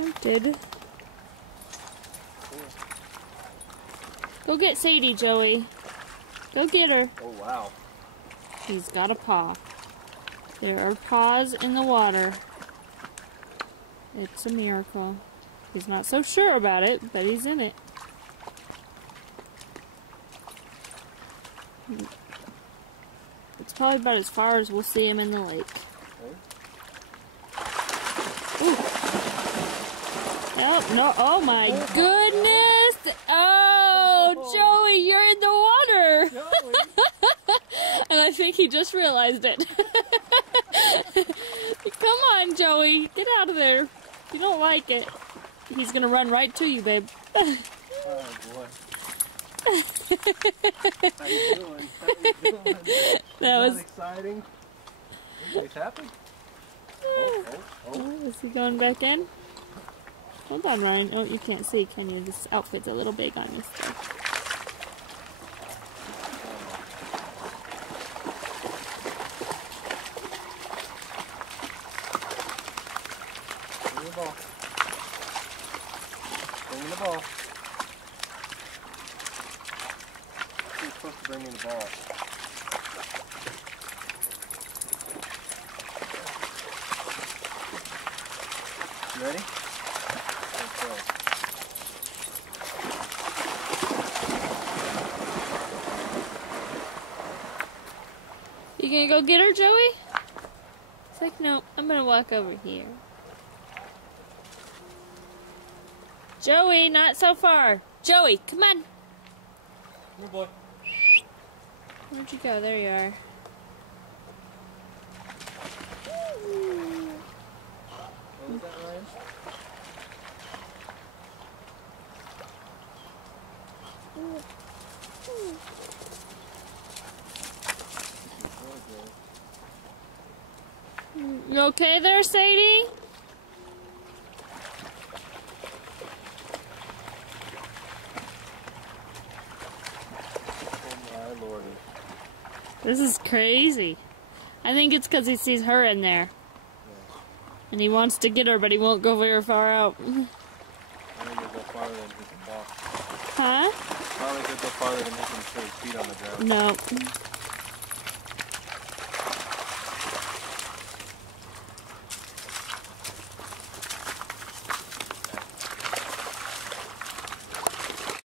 tempted. Go get Sadie, Joey. Go get her. Oh, wow. He's got a paw. There are paws in the water. It's a miracle. He's not so sure about it, but he's in it. It's probably about as far as we'll see him in the lake. Ooh. Oh, no. Oh, my goodness. Oh, Joey, you're in the water. And I think he just realized it. Come on, Joey. Get out of there. If you don't like it, he's going to run right to you, babe. Oh, boy. How you doing? How you doing? That was exciting. What's happened? Oh, is he going back in? Hold on, Ryan. Oh, you can't see, can you? This outfit's a little big on you still. Bring the ball. Bring the ball. You're supposed to bring me the ball. You ready? Let's go. You gonna go get her, Joey? It's like, no, I'm gonna walk over here. Joey, not so far. Joey, come on. Good boy. Where'd you go? There you are. What was that, Ryan? You okay there, Sadie? Oh my lordy. This is crazy. I think it's because he sees her in there. Yeah. And he wants to get her, but he won't go very far out. I think he'll go farther than he can walk. Huh? I don't think he'll go farther than he can put his feet on the ground. No.